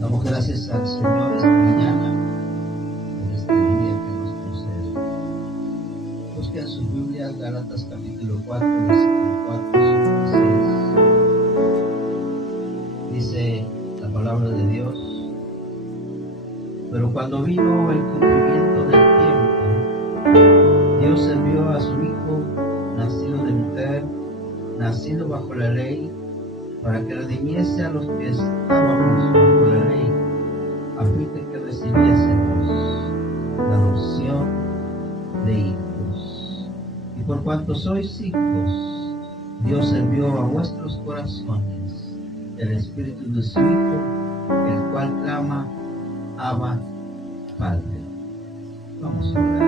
Damos gracias al Señor esta mañana por este día que nos concede. Busquen sus Biblias, Gálatas capítulo 4, versículo 4, 5 y 6. Dice la palabra de Dios: pero cuando vino el cumplimiento del tiempo, Dios envió a su Hijo, nacido de mujer, nacido bajo la ley, para que redimiese a los que estábamos bajo la ley, a fin de que recibiésemos la adopción de hijos. Y por cuanto sois hijos, Dios envió a vuestros corazones el Espíritu de su Hijo, el cual clama: Abba, Padre. Vamos a orar.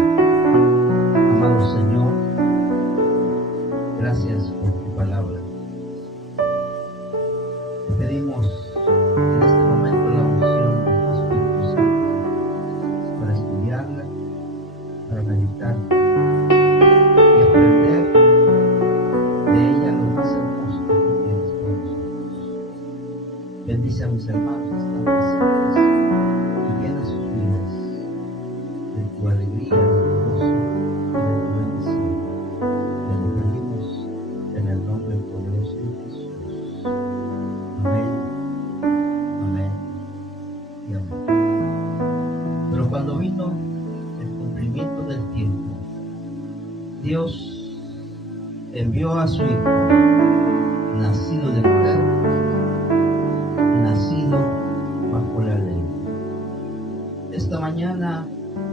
Amado Señor, gracias por tu palabra. Te pedimos en este momento la unción del Espíritu Santo para estudiarla, para meditarla y aprender de ella lo más hermoso que tú tienes para nosotros. Bendice a mis hermanos que están presentes y llena sus vidas de tu alegría, de tu gozo y de tu bendición. Te lo pedimos en el nombre poderoso de Jesús. Amén, amén y amén. Pero cuando vino el cumplimiento del tiempo, Dios envió a su Hijo, nacido de mujer, nacido bajo la ley. Esta mañana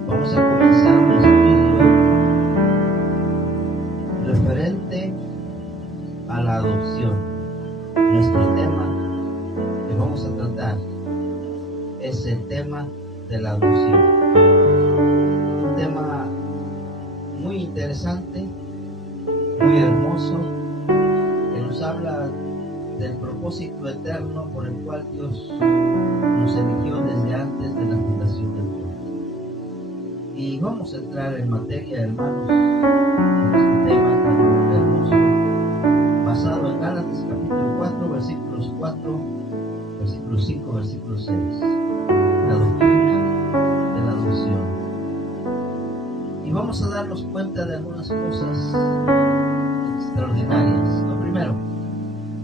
vamos a comenzar un estudio referente a la adopción. Nuestro tema que vamos a tratar es el tema de la adopción. Un tema muy interesante, muy hermoso, que nos habla del propósito eterno por el cual Dios nos eligió desde antes de la fundación del mundo. Y vamos a entrar en materia, hermanos, en este tema tan hermoso, basado en Gálatas capítulo 4, versículos 4, versículo 5, versículo 6. La doctrina de la adopción. Y vamos a darnos cuenta de algunas cosas extraordinarias. Lo primero,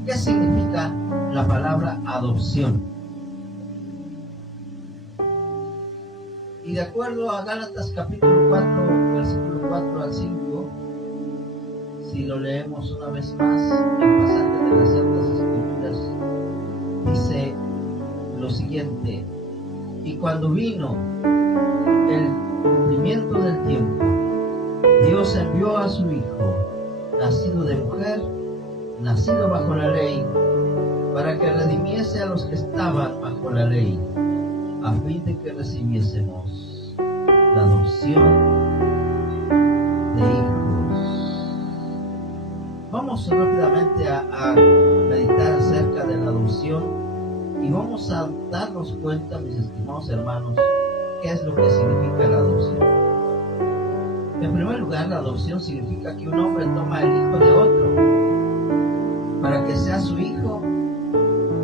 ¿qué significa la palabra adopción? Y de acuerdo a Gálatas capítulo 4, versículo 4 al 5, si lo leemos una vez más, el pasaje de las Santas Escrituras dice lo siguiente: y cuando vino el cumplimiento del tiempo, Dios envió a su Hijo, nacido de mujer, nacido bajo la ley, para que redimiese a los que estaban bajo la ley, a fin de que recibiésemos la adopción de hijos. Vamos rápidamente a meditar acerca de la adopción y vamos a darnos cuenta, mis estimados hermanos, qué es lo que significa la adopción. En primer lugar, la adopción significa que un hombre toma el hijo de otro para que sea su hijo,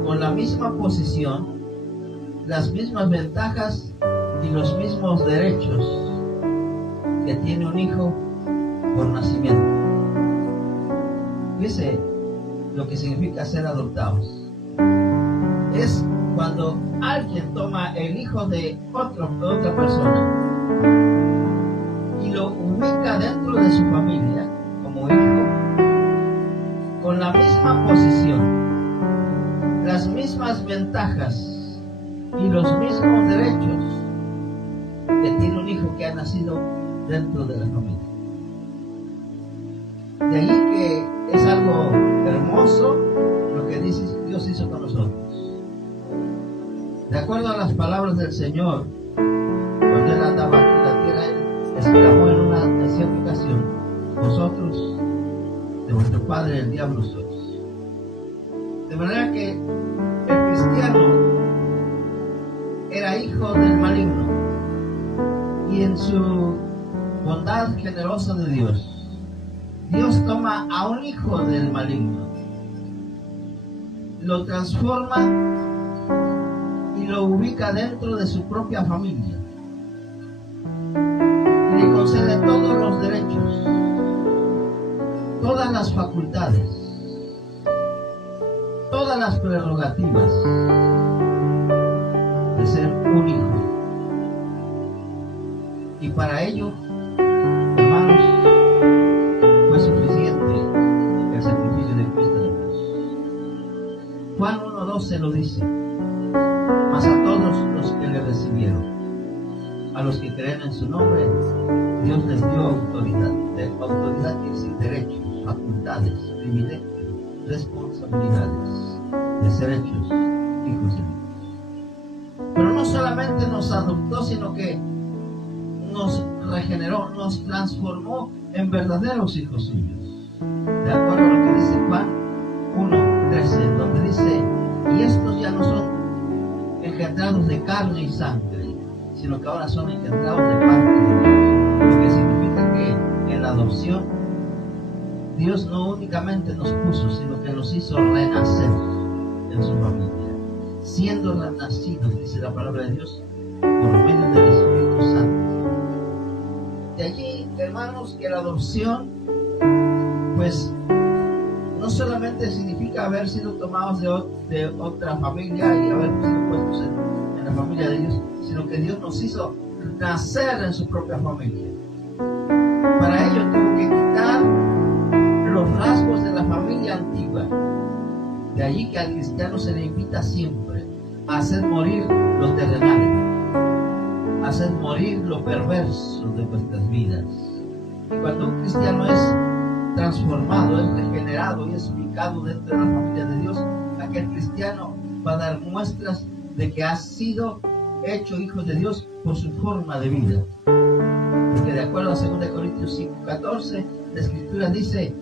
con la misma posición, las mismas ventajas y los mismos derechos que tiene un hijo por nacimiento. Dice lo que significa ser adoptados. Es cuando alguien toma el hijo de otra persona y lo ubica dentro de su familia como hijo, con la misma posición, las mismas ventajas y los mismos derechos que tiene un hijo que ha nacido dentro de la familia. De ahí que es algo hermoso lo que Dios hizo con nosotros. De acuerdo a las palabras del Señor, cuando Él andaba aquí en la tierra, Él exclamó en cierta ocasión: vosotros de vuestro padre el diablo sois. De manera que el cristiano era hijo del maligno, Y en su bondad generosa de Dios, Dios toma a un hijo del maligno, lo transforma y lo ubica dentro de su propia familia. Y le concede todos los derechos, todas las facultades, todas las prerrogativas de ser un hijo. Y para ello, hermanos, fue suficiente el sacrificio de Cristo de Dios. Juan 1:12 lo dice: mas a todos los que le recibieron, a los que creen en su nombre, Dios les dio autoridad. Autoridad quiere decir derechos, facultades, privilegios, responsabilidades de ser hechos hijos de Dios. Pero no solamente nos adoptó, sino que nos regeneró, nos transformó en verdaderos hijos suyos. De acuerdo a lo que dice Juan 1:13, donde dice: y estos ya no son engendrados de carne y sangre, sino que ahora son engendrados de parte de Dios. Lo que significa que en la adopción Dios no únicamente nos puso, sino que nos hizo renacer en su familia, siendo renacidos, dice la palabra de Dios, por medio del Espíritu Santo. De allí, hermanos, que la adopción, pues, no solamente significa haber sido tomados de otra familia y haber sido puestos en la familia de Dios, sino que Dios nos hizo nacer en su propia familia. Para ello tuvo que quitar los rasgos de la familia antigua. De allí que al cristiano se le invita siempre a hacer morir los terrenales, a hacer morir lo perverso de nuestras vidas. Y cuando un cristiano es transformado, es regenerado y es ubicado dentro de la familia de Dios, aquel cristiano va a dar muestras de que ha sido hecho hijo de Dios por su forma de vida. Porque de acuerdo a 2 Corintios 5:14, la Escritura dice: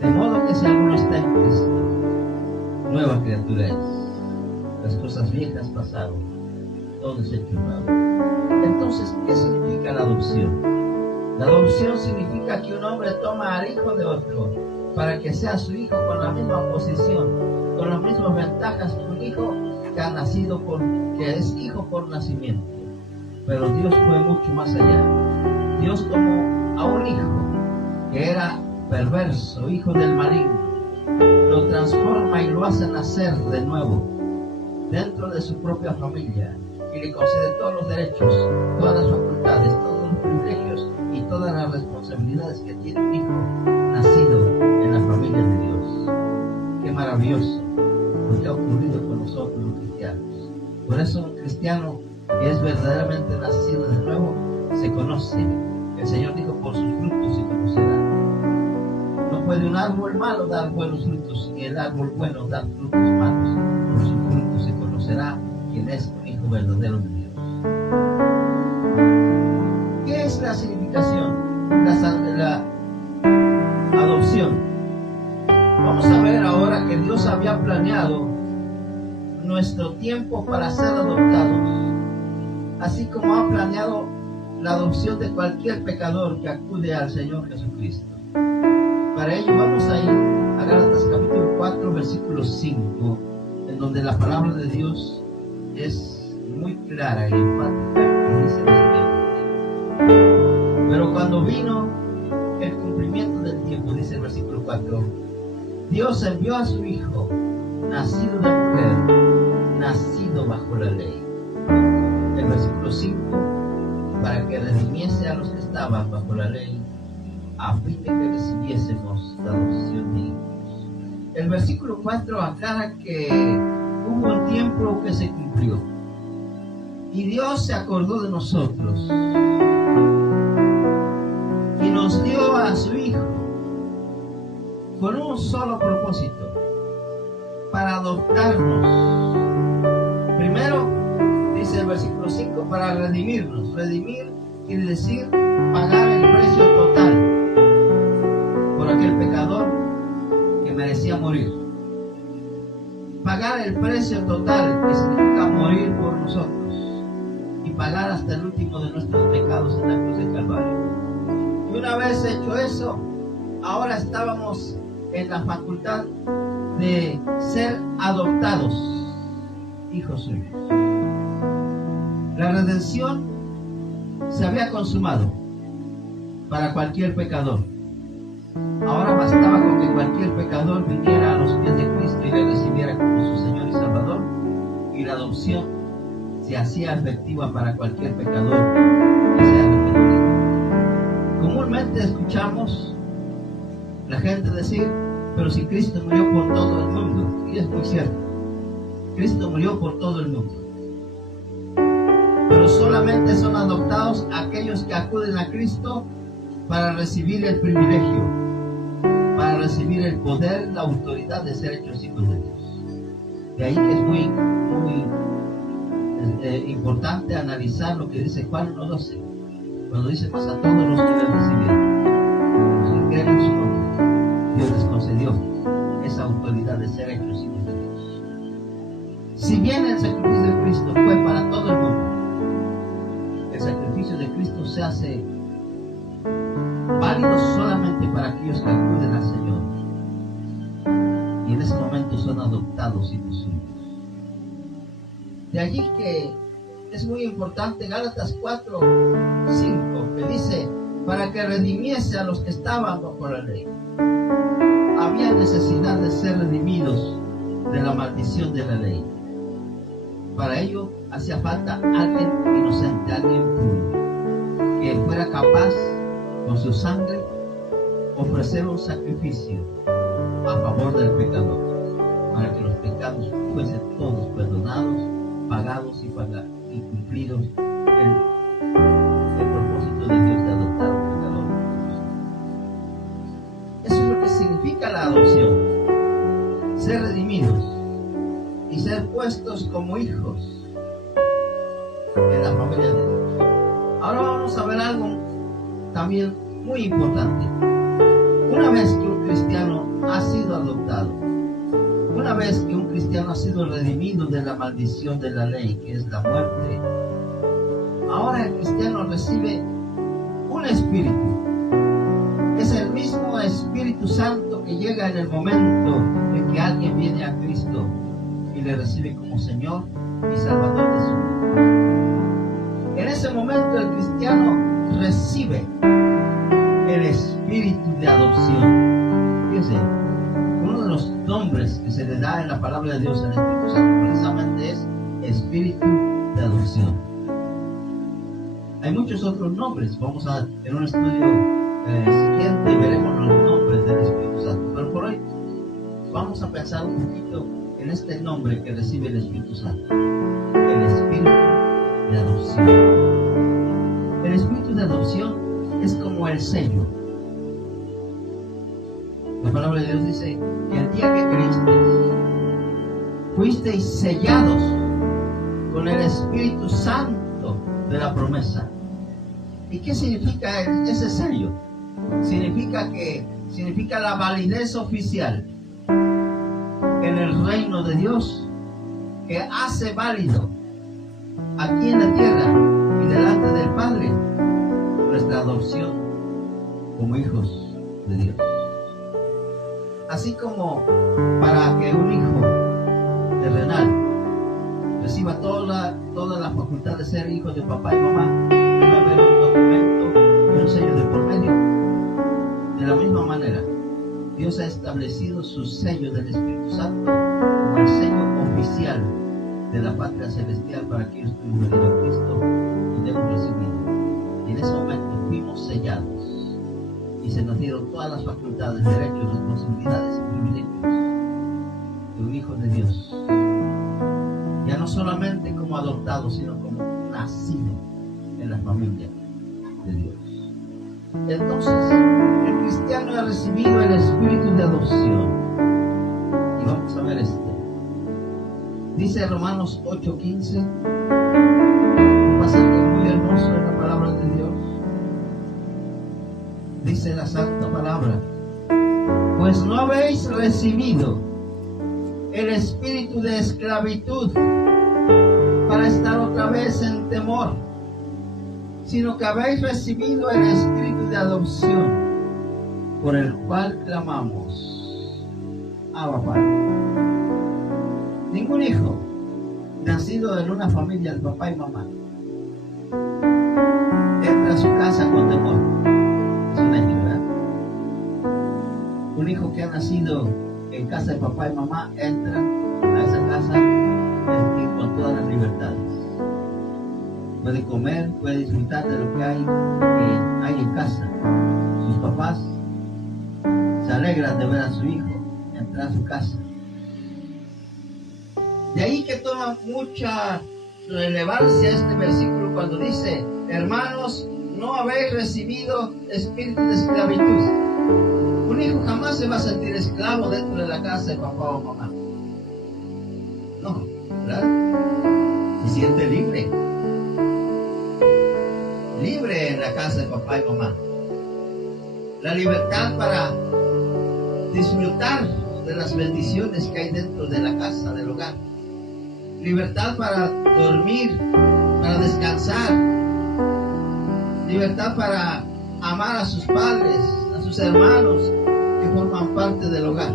de modo que si alguno está en Cristo, nueva criatura es. Las cosas viejas pasaron, todo es hecho nuevo. Entonces, ¿qué significa la adopción? La adopción significa que un hombre toma al hijo de otro para que sea su hijo con la misma posición, con las mismas ventajas que un hijo que ha nacido que es hijo por nacimiento. Pero Dios fue mucho más allá. Dios tomó a un hijo que era perverso, hijo del maligno, lo transforma y lo hace nacer de nuevo dentro de su propia familia y le concede todos los derechos, todas las facultades, todos los privilegios y todas las responsabilidades que tiene un hijo nacido en la familia de Dios. Qué maravilloso lo que ha ocurrido con nosotros los cristianos. Por eso un cristiano que es verdaderamente nacido de nuevo se conoce. El Señor dijo: por sus frutos se conocerá. No puede un árbol malo dar buenos frutos, ni el árbol bueno dar frutos malos. Por sus frutos se conocerá quién es un hijo verdadero de Dios. ¿Qué es la significación? La adopción. Vamos a ver ahora que Dios había planeado nuestro tiempo para ser adoptados, así como ha planeado la adopción de cualquier pecador que acude al Señor Jesucristo. Para ello vamos a ir a Gálatas capítulo 4, versículo 5, en donde la palabra de Dios es muy clara y enfática, y dice lo siguiente: pero cuando vino el cumplimiento del tiempo, dice el versículo 4, Dios envió a su Hijo, nacido de mujer, nacido bajo la ley. El versículo 5, para que redimiese a los que estaban bajo la ley, a fin de que recibiésemos la adopción de hijos. El versículo 4 aclara que hubo un tiempo que se cumplió y Dios se acordó de nosotros y nos dio a su Hijo con un solo propósito: para adoptarnos. Primero, dice el versículo 5, para redimirnos. Redimir quiere decir pagar el precio total por aquel pecador que merecía morir. Pagar el precio total, que significa morir por nosotros, y pagar hasta el último de nuestros pecados. pecados en la cruz del Calvario. Y una vez hecho eso, ahora estábamos en la facultad de ser adoptados hijos suyos. La redención se había consumado para cualquier pecador. Ahora bastaba con que cualquier pecador viniera a los pies de Cristo y le recibiera como su Señor y Salvador, y la adopción se hacía efectiva para cualquier pecador que sea arrepentido. Comúnmente escuchamos la gente decir: pero si Cristo murió por todo el mundo. Y es muy cierto, Cristo murió por todo el mundo, pero solamente son adoptados aquellos que acuden a Cristo para recibir el privilegio, para recibir el poder, la autoridad de ser hechos hijos de Dios. De ahí que es muy importante analizar lo que dice Juan 1:12, cuando dice: mas a todos los que le recibieron, los que creen en su nombre, Dios les concedió esa autoridad de ser hechos hijos de Dios. Si bien el sacrificio de Cristo fue para todo el mundo, el sacrificio de Cristo se hace válido solamente para aquellos que acuden al Señor, y en ese momento son adoptados hijos suyos. De allí que es muy importante Gálatas 4:5, que dice: para que redimiese a los que estaban bajo la ley. Había necesidad de ser redimidos de la maldición de la ley. Para ello hacía falta alguien inocente, alguien puro, que fuera capaz con su sangre ofrecer un sacrificio a favor del pecador, para que los pecados fuesen todos perdonados, pagados y cumplidos el propósito de Dios de adoptar a un pecador. Eso es lo que significa la adopción: ser redimidos y ser puestos como hijos en la familia de Dios. Ahora vamos a ver algo también muy importante. Una vez que un cristiano ha sido adoptado, una vez que un cristiano ha sido redimido de la maldición de la ley, que es la muerte, ahora el cristiano recibe un espíritu. Es el mismo Espíritu Santo que llega en el momento en que alguien viene a Cristo y le recibe como Señor y Salvador de su vida. En ese momento el cristiano recibe el espíritu de adopción. Fíjense, uno de los nombres que se le da en la palabra de Dios al Espíritu Santo precisamente es espíritu de adopción. Hay muchos otros nombres. Vamos a en un estudio siguiente veremos los nombres del Espíritu Santo, pero por hoy vamos a pensar un poquito en este nombre que recibe el Espíritu Santo: el espíritu de adopción. El espíritu de adopción es como el sello. La palabra de Dios dice que el día que creísteis, fuisteis sellados con el Espíritu Santo de la promesa. ¿Y qué significa ese sello? Significa la validez oficial en el reino de Dios, que hace válido aquí en la tierra y delante del Padre nuestra adopción como hijos de Dios. Así como para que un hijo terrenal reciba toda la facultad de ser hijo de papá y mamá, debe haber un documento y un sello de por medio. De la misma manera, Dios ha establecido su sello del Espíritu Santo como el sello oficial de la patria celestial para aquellos que hemos venido a Cristo y le hemos recibido. Y en ese momento fuimos sellados y se nos dieron todas las facultades, derechos, responsabilidades y privilegios de un hijo de Dios. Ya no solamente como adoptado, sino como nacido en la familia de Dios. Entonces, el cristiano ha recibido el espíritu de adopción. Y vamos a ver esto. Dice Romanos 8:15, un pasaje muy hermoso en la palabra de Dios. Dice la santa palabra: pues no habéis recibido el espíritu de esclavitud para estar otra vez en temor, sino que habéis recibido el espíritu de adopción, por el cual clamamos, Abba Padre. Ningún hijo nacido en una familia de papá y mamá entra a su casa con temor. Es una verdad. Un hijo que ha nacido en casa de papá y mamá entra a esa casa con todas las libertades. Puede comer, puede disfrutar de lo que hay en casa. Sus papás se alegran de ver a su hijo entrar a su casa. De ahí que toma mucha relevancia este versículo cuando dice: hermanos, no habéis recibido espíritu de esclavitud. Un hijo jamás se va a sentir esclavo dentro de la casa de papá o mamá. No, ¿verdad? Se siente libre. Libre en la casa de papá y mamá. La libertad para disfrutar de las bendiciones que hay dentro de la casa, del hogar. Libertad para dormir, para descansar. Libertad para amar a sus padres, a sus hermanos que forman parte del hogar.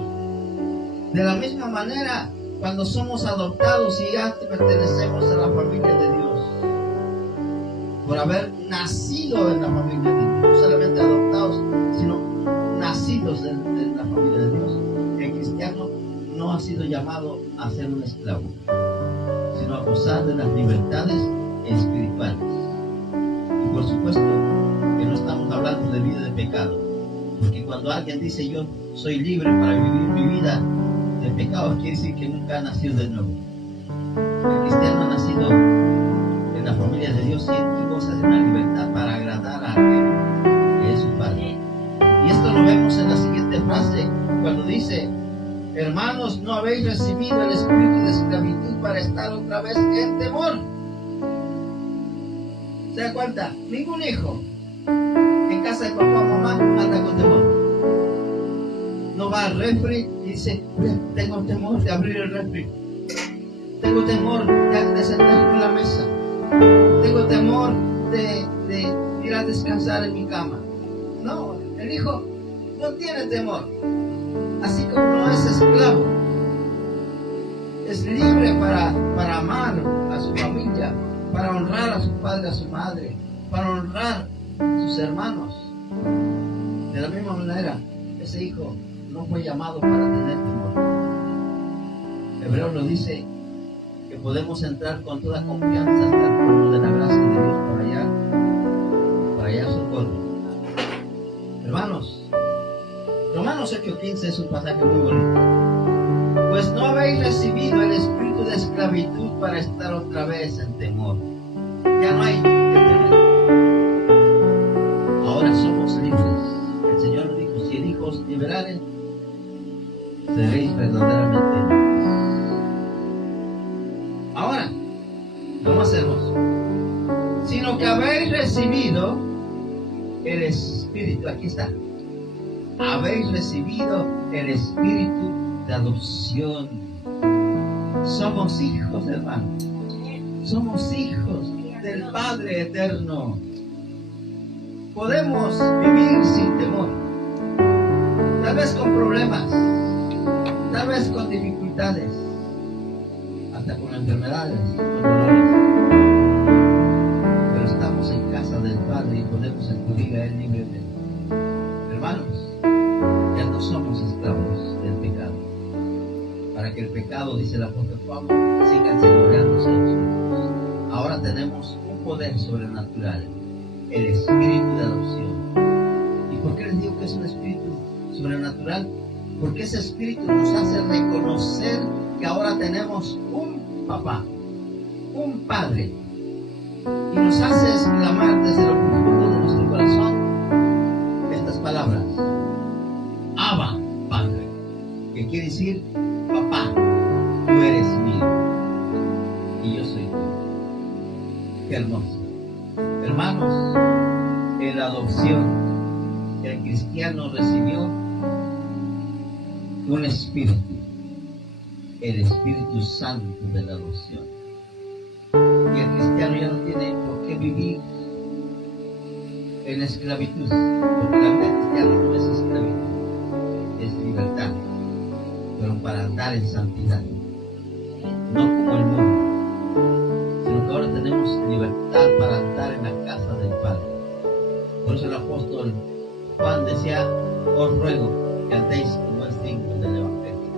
De la misma manera, cuando somos adoptados y ya pertenecemos a la familia de Dios, por haber nacido en la familia de Dios, no solamente adoptados, sino nacidos en la familia de Dios, el cristiano no ha sido llamado a ser un esclavo, sino a gozar de las libertades espirituales. Y por supuesto que no estamos hablando de vida de pecado, porque cuando alguien dice yo soy libre para vivir mi vida de pecado, quiere decir que nunca ha nacido de nuevo. El cristiano ha nacido en la familia de Dios y goza de una libertad para agradar a aquel que es su Padre. Y esto lo vemos en la siguiente frase, cuando dice: hermanos, no habéis recibido el espíritu de esclavitud para estar otra vez en temor. ¿Se da cuenta? Ningún hijo en casa de papá o mamá anda con temor. No va al refri y dice: tengo temor de abrir el refri, tengo temor de sentarme en la mesa, tengo temor de ir a descansar en mi cama. No, el hijo no tiene temor. Así como no es esclavo, es libre para amar a su familia, para honrar a su padre, a su madre, para honrar a sus hermanos. De la misma manera, ese hijo no fue llamado para tener temor. Hebreo lo dice, que podemos entrar con toda confianza hasta el trono de la gracia de Dios para hallar socorro. Hermanos, Romanos 8:15 es un pasaje muy bonito. Pues no habéis recibido el espíritu de esclavitud para estar otra vez en temor. Ya no hay que temer. Ahora somos libres. El Señor nos dijo: si el Hijo os liberare, seréis verdaderamente libres. Ahora, lo más hermoso, sino que habéis recibido el espíritu. Aquí está. Habéis recibido el espíritu de adopción. Somos hijos, hermano. Somos hijos del Padre eterno. Podemos vivir sin temor. Tal vez con problemas, tal vez con dificultades, hasta con enfermedades, con dolores. Pero estamos en casa del Padre y podemos acudir a Él libremente. Hermanos, ya no somos esclavos del pecado, para que el pecado, dice el apóstol Pablo, siga enseñoreándose de nosotros. Ahora tenemos un poder sobrenatural, el espíritu de adopción. ¿Y por qué les digo que es un espíritu sobrenatural? Porque ese espíritu nos hace reconocer que ahora tenemos un papá, un padre, y nos hace exclamar desde lo profundo de nuestro corazón estas palabras: Abba, Padre, que quiere decir: papá, tú eres mío y yo soy tuyo. Qué hermoso. Hermanos, en la adopción el cristiano recibió un espíritu, el Espíritu Santo de la adopción. Y el cristiano ya no tiene por qué vivir en esclavitud, porque la vida cristiana no es esclavitud, es libertad, pero para andar en santidad, no como el mundo, sino que ahora tenemos libertad para andar en la casa del Padre. Por eso el apóstol Juan decía: os ruego que andéis como es digno del Evangelio,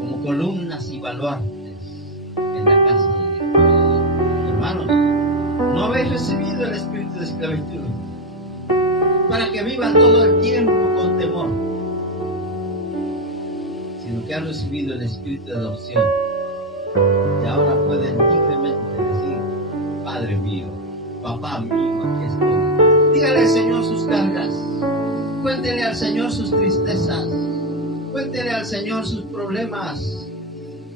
como columnas y baluartes en la casa de Dios. Hermanos, no habéis recibido el espíritu de esclavitud para que vivan todo el tiempo con temor, sino que han recibido el espíritu de adopción, y ahora pueden libremente decir: Padre mío, papá mío, aquí estoy. Dígale al Señor sus cargas, cuéntele al Señor sus tristezas, cuéntele al Señor sus problemas.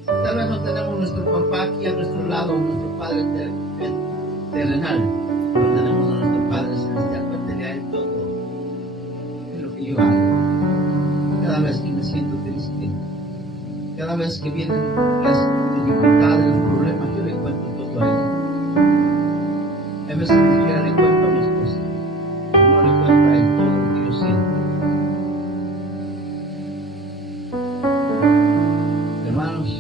Tal vez no tenemos nuestro papá aquí a nuestro lado, nuestro Padre terrenal, pero tenemos a nuestro Padre celestial. Cuéntele a Él todo. Es lo que yo hago cada vez que me siento triste, cada vez que vienen las dificultades, los problemas. Yo le cuento todo a Él. A veces ni siquiera le cuento a mi esposa, no le cuento a Él todo lo que yo siento. Hermanos,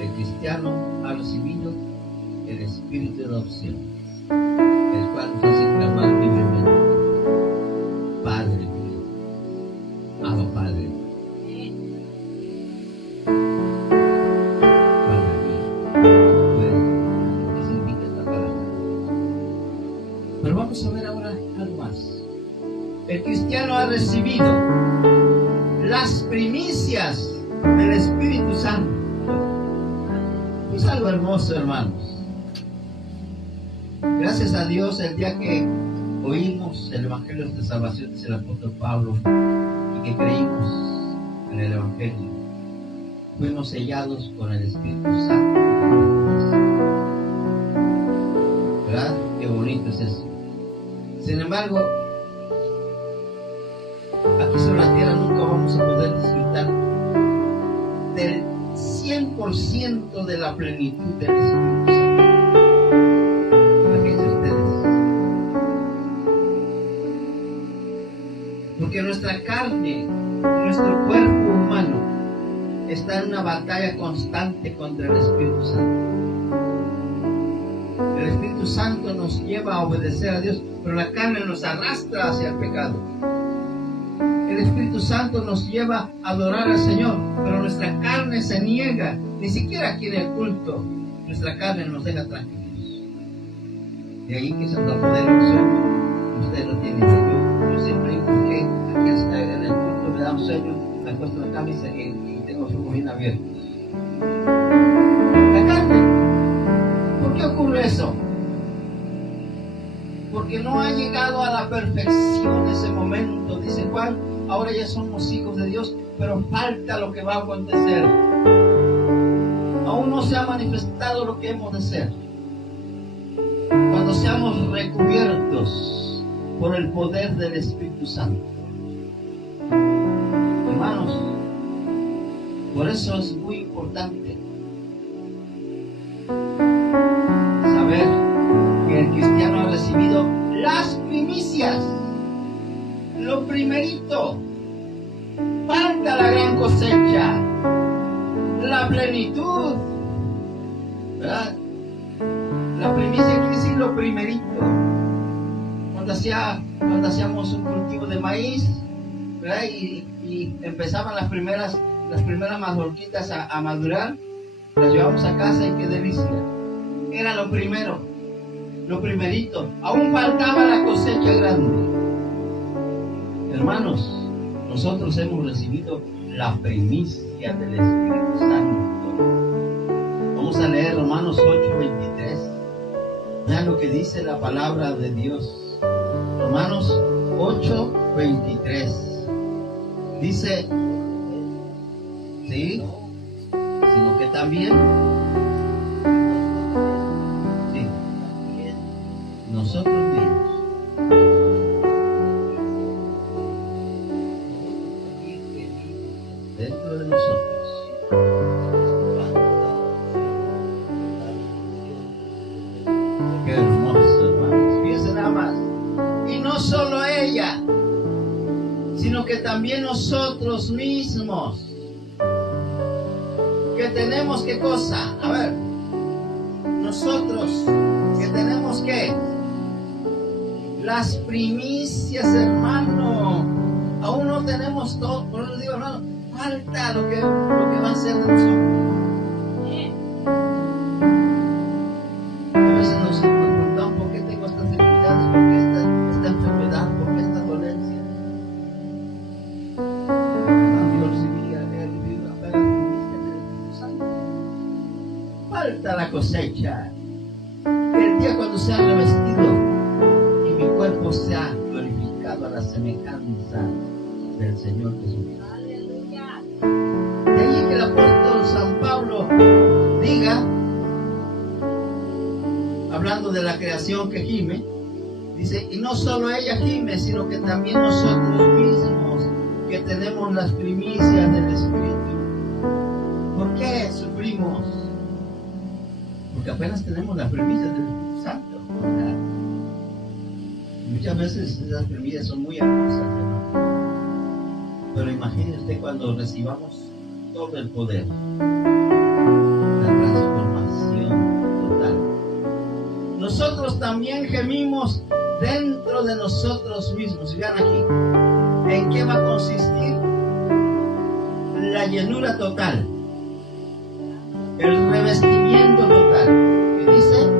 el cristiano ha recibido el espíritu de adopción, el cual nos hace clamar libremente: Padre mío, Abba Padre, Padre mío. Pues, ¿qué significa esta palabra? Pero vamos a ver ahora algo más. El cristiano ha recibido las primicias del Espíritu Santo. Es algo hermoso, hermanos. Gracias a Dios, el día que oímos el Evangelio de Salvación, dice el apóstol Pablo, y que creímos en el Evangelio, fuimos sellados con el Espíritu Santo. ¿Verdad? Qué bonito es eso. Sin embargo, aquí sobre la tierra nunca vamos a poder disfrutar del 100% de la plenitud del Espíritu Santo. Porque nuestra carne, nuestro cuerpo humano, está en una batalla constante contra el Espíritu Santo. El Espíritu Santo nos lleva a obedecer a Dios, pero la carne nos arrastra hacia el pecado. El Espíritu Santo nos lleva a adorar al Señor, pero nuestra carne se niega. Ni siquiera aquí en el culto nuestra carne nos deja tranquilos. De ahí que se nos apodera el sueño. Usted lo tiene. Yo siempre digo que aquí en el culto me da un sueño, me acuesto en la cama y tengo los ojos bien abiertos. La carne. ¿Por qué ocurre eso? Porque no ha llegado a la perfección ese momento. Dice Juan: ahora ya somos hijos de Dios, pero falta lo que va a acontecer. Aún no se ha manifestado lo que hemos de ser. Cuando seamos recubiertos por el poder del Espíritu Santo. Hermanos, por eso es muy importante saber que el cristiano ha recibido las primicias, lo primerito. Falta la gran cosecha, la plenitud, ¿verdad? La primicia quiere decir lo primerito. Cuando hacíamos un cultivo de maíz, ¿verdad? Y empezaban las primeras mazorquitas a madurar, las llevamos a casa y qué delicia. Era lo primero, lo primerito. Aún faltaba la cosecha grande. Hermanos, nosotros hemos recibido la primicia del Espíritu Santo. Vamos a leer Romanos 8:23. Vean lo que dice la palabra de Dios. Romanos 8:23. Dice, sí, sino que también, sí, nosotros mismos, dentro de nosotros, qué hermoso, hermanos. Fíjense nada más. sino que también nosotros mismos. Que tenemos qué cosa, a ver, nosotros que tenemos que las primicias, hermano. Aún no tenemos todo, por eso digo, hermano, falta lo que va a ser de nosotros. A veces nos preguntamos por qué tengo estas debilidades, por qué esta enfermedad, por qué esta dolencia. Yo recibí apenas primicias del Espíritu Santo. Falta la cosecha. El día cuando sea revestido y mi cuerpo sea glorificado a la semejanza del Señor Jesucristo. Aleluya. De ahí que el apóstol San Pablo diga, hablando de la creación que gime, dice, y no solo ella gime, sino que también nosotros mismos, que tenemos las primicias del Espíritu. ¿Por qué sufrimos? Porque apenas tenemos las primicias del Espíritu Santo. Muchas veces esas primicias son muy hermosas, hermano. Pero imagine usted cuando recibamos todo el poder, la transformación total. Nosotros también gemimos dentro de nosotros mismos. Y vean aquí, ¿en qué va a consistir la llenura total? El revestimiento total. Que dice,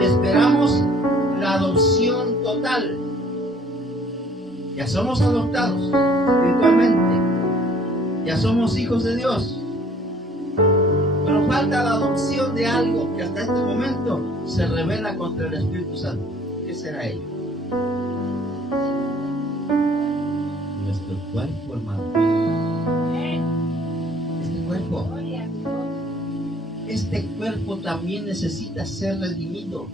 esperamos la adopción total. Ya somos adoptados espiritualmente, ya somos hijos de Dios, pero falta la adopción de algo que hasta este momento se revela contra el Espíritu Santo. ¿Qué será ello? Nuestro cuerpo, hermano. Este cuerpo también necesita ser redimido.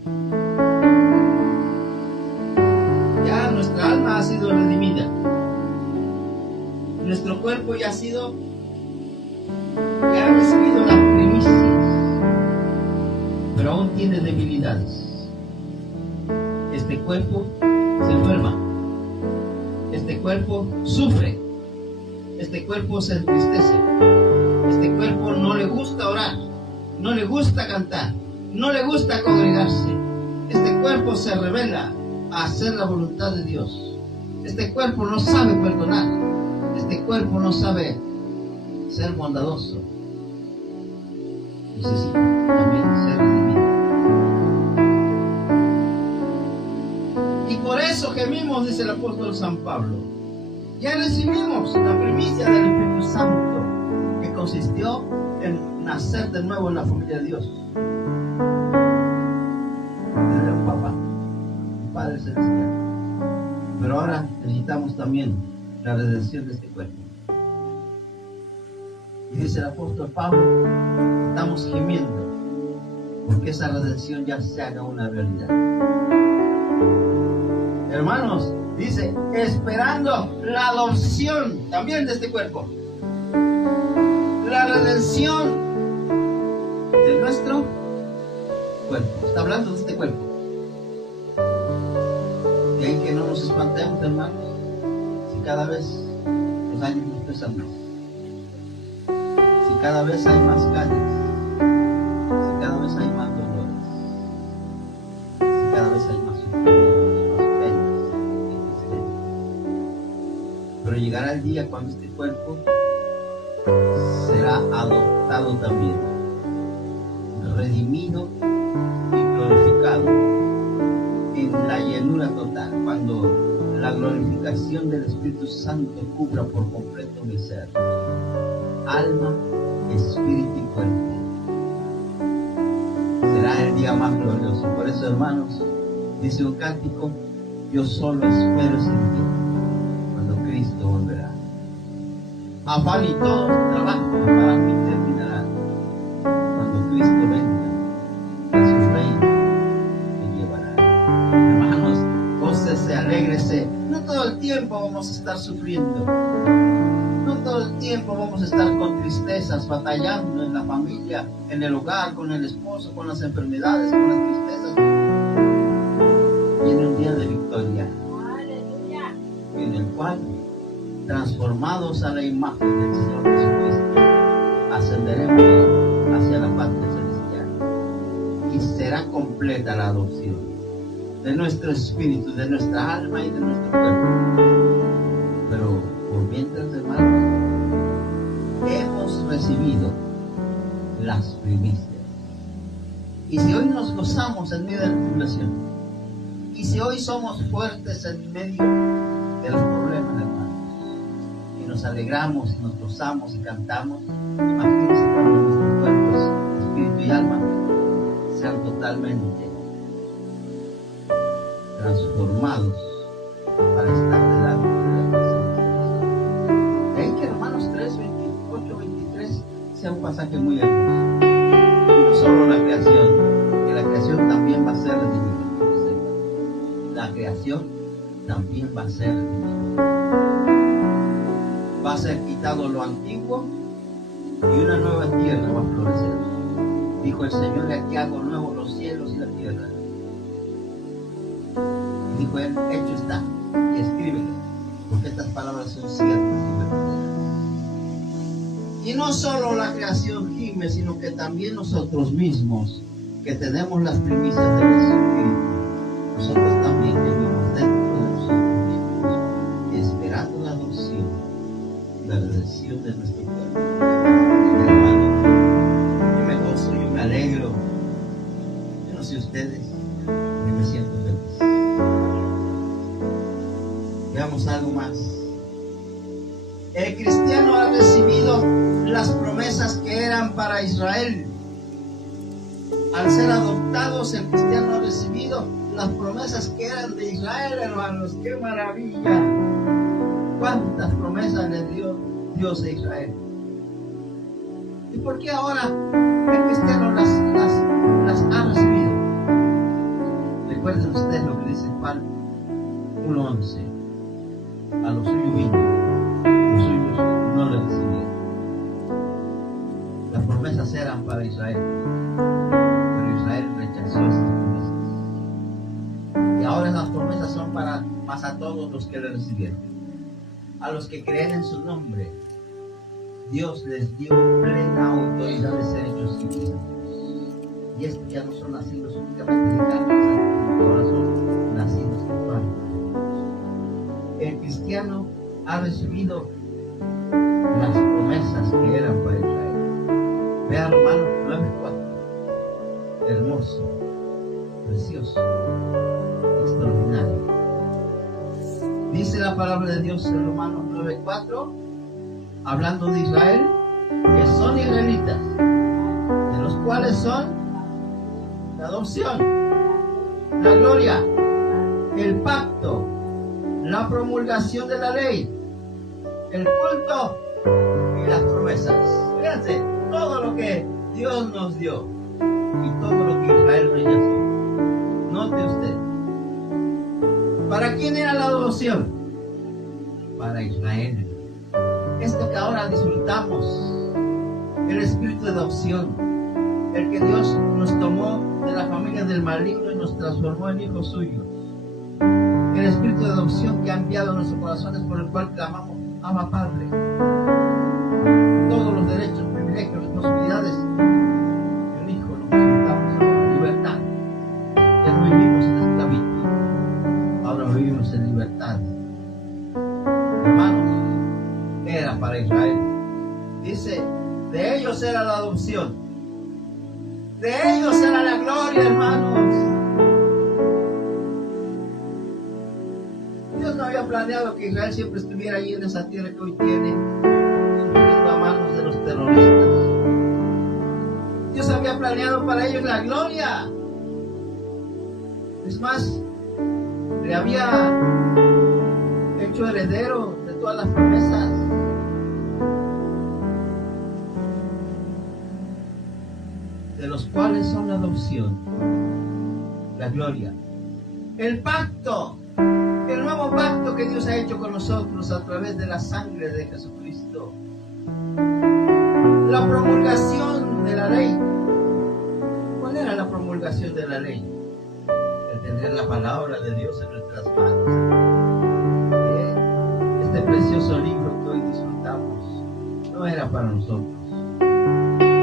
Ya nuestra alma ha sido redimida. Nuestro cuerpo ya ha recibido las primicias, pero aún tiene debilidades. Este cuerpo se enferma. Este cuerpo sufre. Este cuerpo se entristece. Este cuerpo no le gusta orar, no le gusta cantar, no le gusta congregarse. Este cuerpo se revela a hacer la voluntad de Dios. Este cuerpo no sabe perdonar. Este cuerpo no sabe ser bondadoso. Necesita también ser redimido. Y por eso gemimos, dice el apóstol San Pablo. Ya recibimos la primicia del Espíritu Santo, que consistió en nacer de nuevo en la familia de Dios. Tener un papá, un Padre Celestial. Pero ahora necesitamos también la redención de este cuerpo. Y dice el apóstol Pablo, estamos gimiendo porque esa redención ya se haga una realidad. Hermanos, dice, esperando la adopción también de este cuerpo, la redención de nuestro cuerpo. Está hablando de este cuerpo. De ahí que no nos espantemos, hermanos, si cada vez los años nos pesan más, si cada vez hay más caries, si cada vez hay más dolores, si cada vez hay más sufrimientos, más penas y tristeza. Pero llegará el día cuando este cuerpo será adoptado también, redimido y glorificado en la llenura total, cuando la glorificación del Espíritu Santo cubra por completo mi ser, alma, espíritu y cuerpo. Será el día más glorioso. Por eso, hermanos, dice un cántico, yo solo espero ese día, cuando Cristo volverá. Afán y todo trabajo para mí terminará cuando Cristo venga y a su reino me llevará. Hermanos, gócese, alégrese. No todo el tiempo vamos a estar sufriendo. No todo el tiempo vamos a estar con tristezas, batallando en la familia, en el hogar, con el esposo, con las enfermedades, con las tristezas. Viene un día de victoria, en el cual transformados a la imagen del Señor Jesucristo, ascenderemos hacia la patria celestial y será completa la adopción de nuestro espíritu, de nuestra alma y de nuestro cuerpo. Pero por mientras, hermanos, hemos recibido las primicias. Y si hoy nos gozamos en medio de la tribulación, y si hoy somos fuertes en medio de los problemas, hermanos, y nos alegramos, y nos gozamos y cantamos, imagínense cuando nuestros cuerpos, espíritu y alma sean totalmente transformados para estar delante de la presencia de Dios. De ahí que Romanos 3, 28, 23 sea un pasaje muy hermoso. No solo la creación, que la creación también va a ser redimida. La creación también va a ser redimida. Va a ser quitado lo antiguo y una nueva tierra va a florecer. Dijo el Señor: aquí hago nuevos los cielos y la tierra. Y dijo él: hecho está, y escríbelo, porque estas palabras son ciertas y verdaderas. Y no solo la creación gime, sino que también nosotros mismos, que tenemos las primicias del Espíritu, nosotros también vivimos dentro de nosotros mismos, esperando la adopción, la redención de nuestro cuerpo. Hermano, yo me gozo, yo me alegro. Yo no sé ustedes, yo me siento feliz. Veamos algo más. El cristiano ha recibido las promesas que eran para Israel. Al ser adoptados, el cristiano ha recibido las promesas que eran de Israel, hermanos. ¡Qué maravilla! ¿Cuántas promesas le dio Dios a Israel? ¿Y por qué ahora el cristiano las ha recibido? Recuerden ustedes lo que dice Juan 1:11. A los suyos vino, los suyos no le recibieron. Las promesas eran para Israel, pero Israel rechazó esas promesas. Y ahora esas promesas son para más a todos los que le recibieron. A los que creen en su nombre, Dios les dio plena autoridad de ser hechos hijos. Y estos ya no son nacidos únicamente de carne, ahora son nacidos espiritualmente. El cristiano ha recibido las promesas que eran para Israel. Vean Romanos 9:4. Hermoso, precioso, extraordinario. Dice la palabra de Dios en Romanos 9:4, hablando de Israel, que son israelitas, de los cuales son la adopción, la gloria, el pacto, la promulgación de la ley, el culto y las promesas. Fíjense, todo lo que Dios nos dio y todo lo que Israel rechazó. Note usted. ¿Para quién era la adopción? Para Israel. Esto que ahora disfrutamos, el espíritu de adopción, el que Dios nos tomó de la familia del maligno y nos transformó en hijos suyos. El espíritu de adopción que ha enviado a nuestros corazones, por el cual clamamos: Abba Padre. Todos los derechos, privilegios, responsabilidades de un hijo los disfrutamos ahora, en libertad. Ya no vivimos en esclavitud, ahora vivimos en libertad. Hermanos, era para Israel. Dice: de ellos era la adopción, de ellos era la gloria, hermanos. Dios no había planeado que Israel siempre estuviera allí en esa tierra que hoy tiene, sufriendo a manos de los terroristas. Dios había planeado para ellos la gloria. Es más, le había hecho heredero de todas las promesas. De los cuales son la adopción, la gloria, el pacto, el nuevo pacto que Dios ha hecho con nosotros a través de la sangre de Jesucristo, la promulgación de la ley. ¿Cuál era la promulgación de la ley? El tener la palabra de Dios en nuestras manos. Este precioso libro para nosotros. Era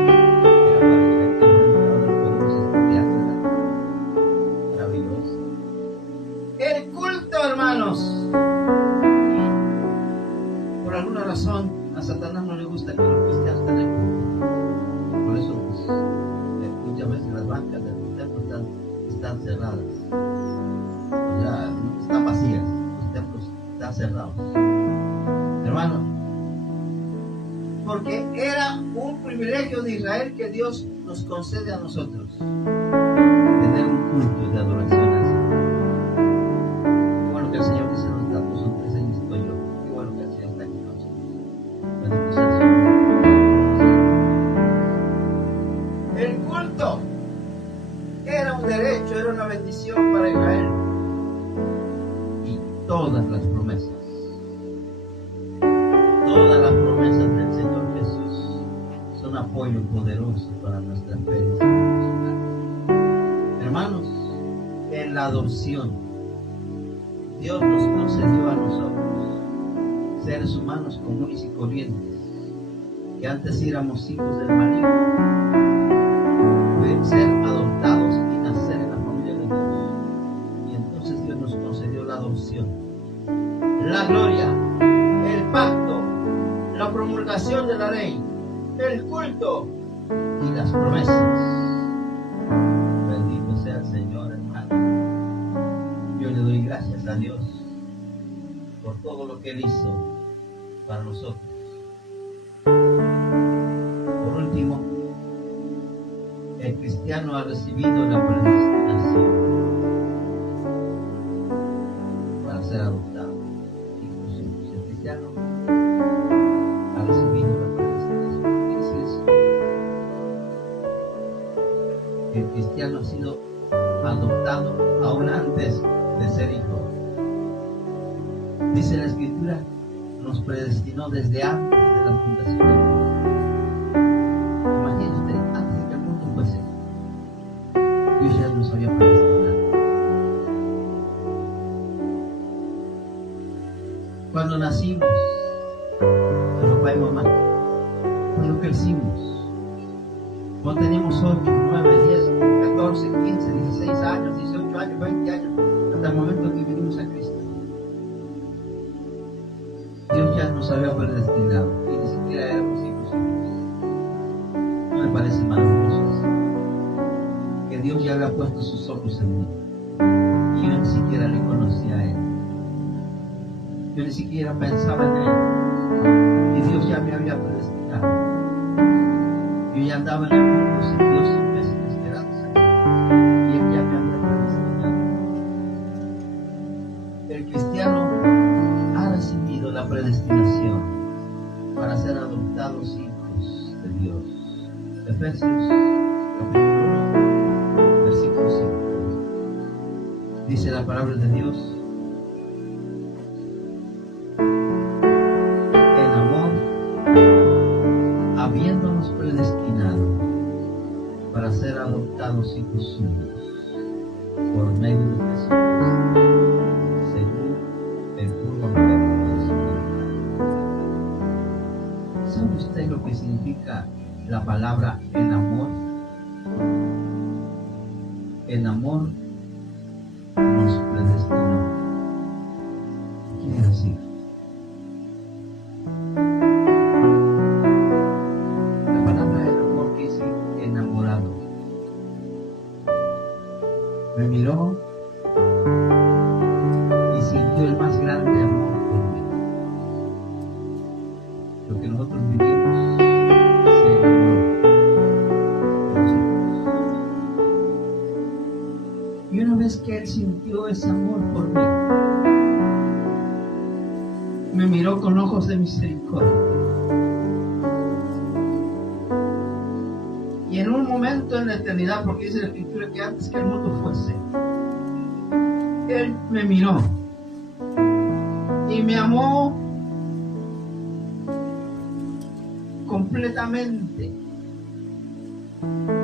para Israel. Qué bueno que ahora podemos estudiar, ¿verdad? Maravilloso. El culto, hermanos. Por alguna razón a Satanás no le gusta que los cristianos tengan culto. Por eso pues, muchas veces las bancas del templo están cerradas. Ya están vacías. Los templos están cerrados. Hermanos, porque era un privilegio de Israel que Dios nos concede a nosotros tener un culto de adoración a Él. Qué bueno que el Señor dice los datos son 3 años estoy yo. Qué bueno que el Señor está aquí con nosotros. Bendito sea el Señor. El culto era un derecho, era una bendición para Israel. Y todas las promesas del Señor Jesús son apoyo poderoso para nuestra fe. Hermanos, en la adopción, Dios nos concedió a nosotros, seres humanos comunes y corrientes, que antes éramos hijos del maligno, ser adoptados y nacer en la familia de Dios. Y entonces Dios nos concedió la adopción, la gloria, el pacto, la promulgación de la ley, el culto y las promesas. Bendito sea el Señor, hermano. Yo le doy gracias a Dios por todo lo que Él hizo para nosotros. Por último, el cristiano ha recibido la predestinación para ser adoptado. El cristiano ha recibido la predestinación. ¿Qué es eso? El cristiano ha sido adoptado aún antes de ser hijo. Dice la Escritura, nos predestinó desde antes de la fundación del mundo. Imagínese usted, antes de que el mundo fuese, Dios ya nos había predestinado. Cuando nacimos, papá y mamá, fue lo que hicimos. Cuando teníamos 8, 9, 10, 14, 15, 16 años, 18 años, 20 años, hasta el momento que vinimos a Cristo, Dios ya nos había predestinado y ni siquiera éramos hijos. No me parece maravilloso eso, que Dios ya había puesto sus ojos en mí y yo ni siquiera le conocía a Él. Yo ni siquiera pensaba en Él y Dios ya me había predestinado. Yo ya andaba en el mundo sin Dios, sin fe, sin esperanza, y Él ya me había predestinado. El cristiano ha recibido la predestinación para ser adoptados hijos de Dios. Efesios capítulo 1, versículo 5. Dice la palabra de Dios: habiéndonos predestinado para ser adoptados hijos suyos por medio de Jesucristo, según el puro afecto de su Hijo. ¿Sabe usted lo que significa la palabra en amor? En amor nos predestinó. ¿Qué quiere decir? Me miró y sintió el más grande amor por mí. Lo que nosotros vivimos se enamoró de nosotros. Y una vez que Él sintió ese amor por mí, me miró con ojos de misericordia. Y en un momento en la eternidad, porque dice la Escritura que antes que el mundo fuese, Él me miró y me amó completamente.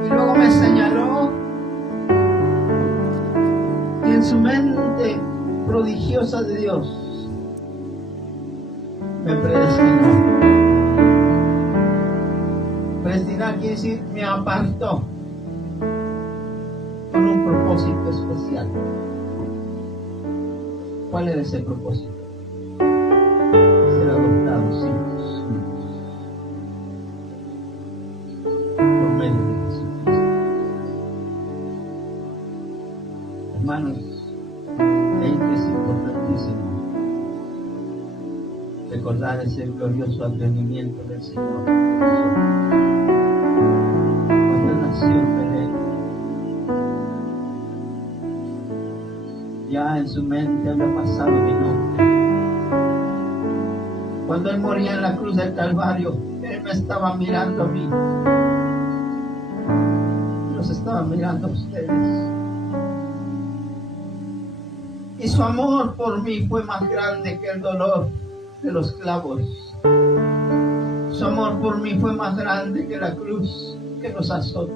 Y luego me señaló y en su mente prodigiosa de Dios me predestinó. Predestinar quiere decir me apartó con un propósito especial. ¿Cuál era ese propósito? Ser adoptados hijos por medio de Jesucristo. Hermanos, es importantísimo recordar ese glorioso advenimiento del Señor. Cuando nació en Belén, ya en su mente había pasado mi nombre. Cuando Él moría en la cruz del Calvario, Él me estaba mirando a mí. Los estaba mirando a ustedes. Y su amor por mí fue más grande que el dolor de los clavos. Su amor por mí fue más grande que la cruz, que los azotes.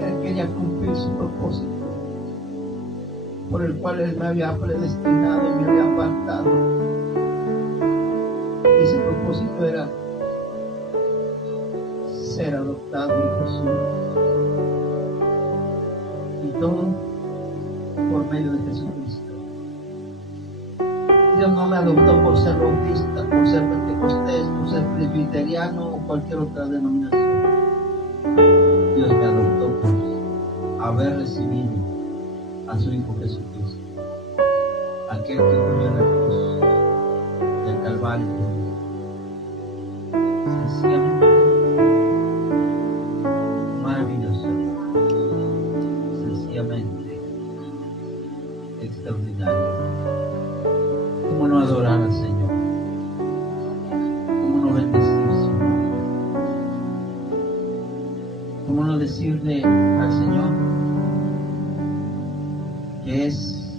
Él quería cumplir su propósito, por el cual Él me había predestinado, me había apartado. Y ese propósito era ser adoptado hijo suyo. Y todo por medio de Jesucristo. Dios no me adoptó por ser bautista, por ser pentecostés, por ser presbiteriano o cualquier otra denominación. Dios me adoptó por haber recibido a su Hijo Jesucristo, aquel que murió en la cruz del Calvario. Sencillamente maravilloso, sencillamente extraordinario. ¿Cómo no adorar al Señor? ¿Cómo no bendecir su nombre? ¿Cómo no decirle al Señor que es